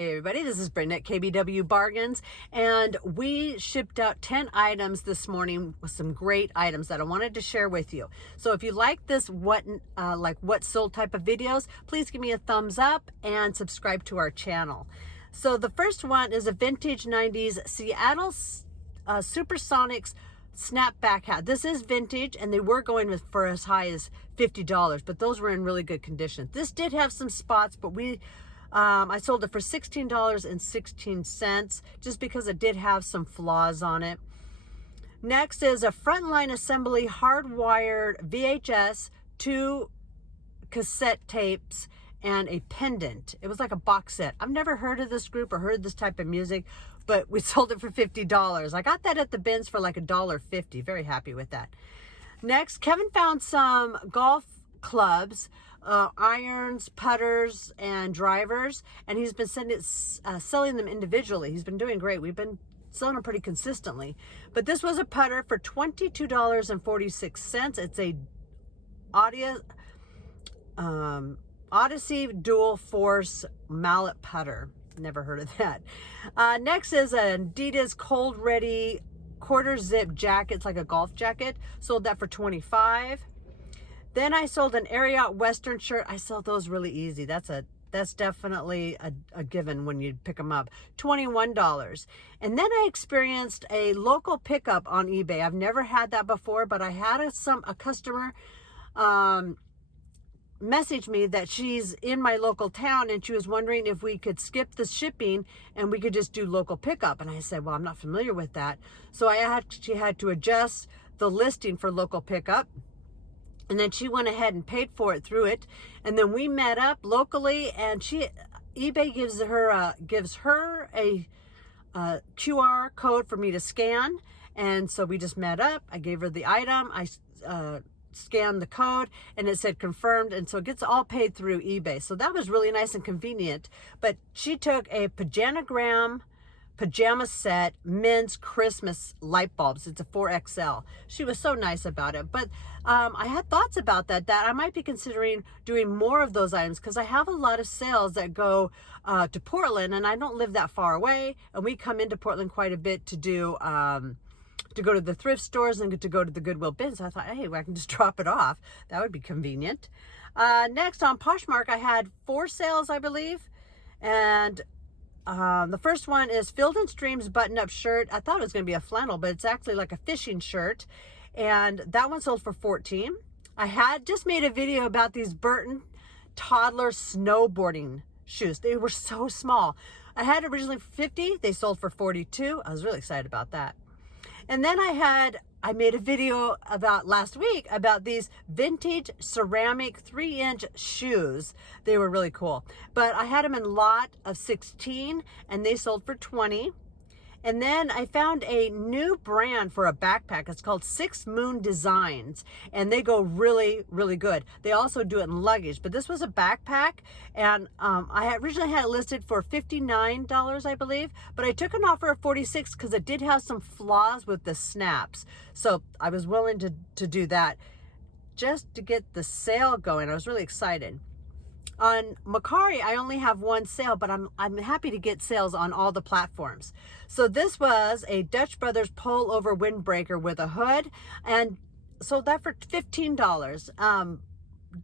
Hey everybody, this is Brenda at KBW Bargains, and we shipped out 10 items this morning with some great items that I wanted to share with you. So if you like this what sold type of videos, please give me a thumbs up and subscribe to our channel. So the first one is a vintage 90s Seattle Supersonics snapback hat. This is vintage, and they were going for as high as $50, but those were in really good condition. This did have some spots, but I sold it for $16.16 just because it did have some flaws on it. Next is a Frontline Assembly hardwired VHS, 2 cassette tapes, and a pendant. It was like a box set. I've never heard of this group or heard this type of music, but we sold it for $50. I got that at the bins for like $1.50. Very happy with that. Next, Kevin found some golf clubs, irons, putters, and drivers, and he's been selling them individually. He's been doing great. We've been selling them pretty consistently. But this was a putter for $22.46. It's a Odyssey Dual Force mallet putter. Never heard of that. Next is an Adidas Cold Ready quarter zip jacket. It's like a golf jacket. Sold that for $25. Then I sold an Ariat Western shirt. I sell those really easy. That's definitely a given when you pick them up. $21. And then I experienced a local pickup on eBay. I've never had that before, but I had a customer message me that she's in my local town and she was wondering if we could skip the shipping and we could just do local pickup. And I said, well, I'm not familiar with that. So she had to adjust the listing for local pickup. And then she went ahead and paid for it through it. And then we met up locally, and eBay gives her a QR code for me to scan. And so we just met up. I gave her the item. I scanned the code, and it said confirmed. And so it gets all paid through eBay. So that was really nice and convenient. But she took a pajama set, men's Christmas light bulbs. It's a 4XL. She was so nice about it. But I had thoughts about that I might be considering doing more of those items, because I have a lot of sales that go to Portland, and I don't live that far away. And we come into Portland quite a bit to do to go to the thrift stores and to go to the Goodwill bins. So I thought, hey, I can just drop it off. That would be convenient. Next, on Poshmark, I had 4 sales, I believe. And the first one is Field and Streams button-up shirt. I thought it was going to be a flannel, but it's actually like a fishing shirt. And that one sold for $14. I had just made a video about these Burton toddler snowboarding shoes. They were so small. I had originally for $50. They sold for $42. I was really excited about that. And then I made a video about last week about these vintage ceramic 3-inch shoes. They were really cool. But I had them in lot of 16, and they sold for $20. And then I found a new brand for a backpack. It's called 6 Moon Designs, and they go really, really good. They also do it in luggage, but this was a backpack, and I originally had it listed for $59, I believe, but I took an offer of $46 because it did have some flaws with the snaps. So I was willing to do that just to get the sale going. I was really excited. On Mercari, I only have 1 sale, but I'm happy to get sales on all the platforms. So this was a Dutch Brothers pull-over windbreaker with a hood, and sold that for $15.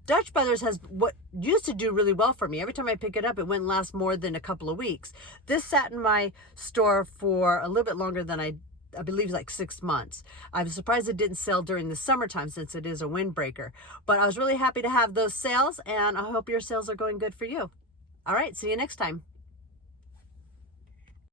Dutch Brothers has what used to do really well for me. Every time I pick it up, it wouldn't last more than a couple of weeks. This sat in my store for a little bit longer than I believe like 6 months. I was surprised it didn't sell during the summertime since it is a windbreaker. But I was really happy to have those sales, and I hope your sales are going good for you. All right, see you next time.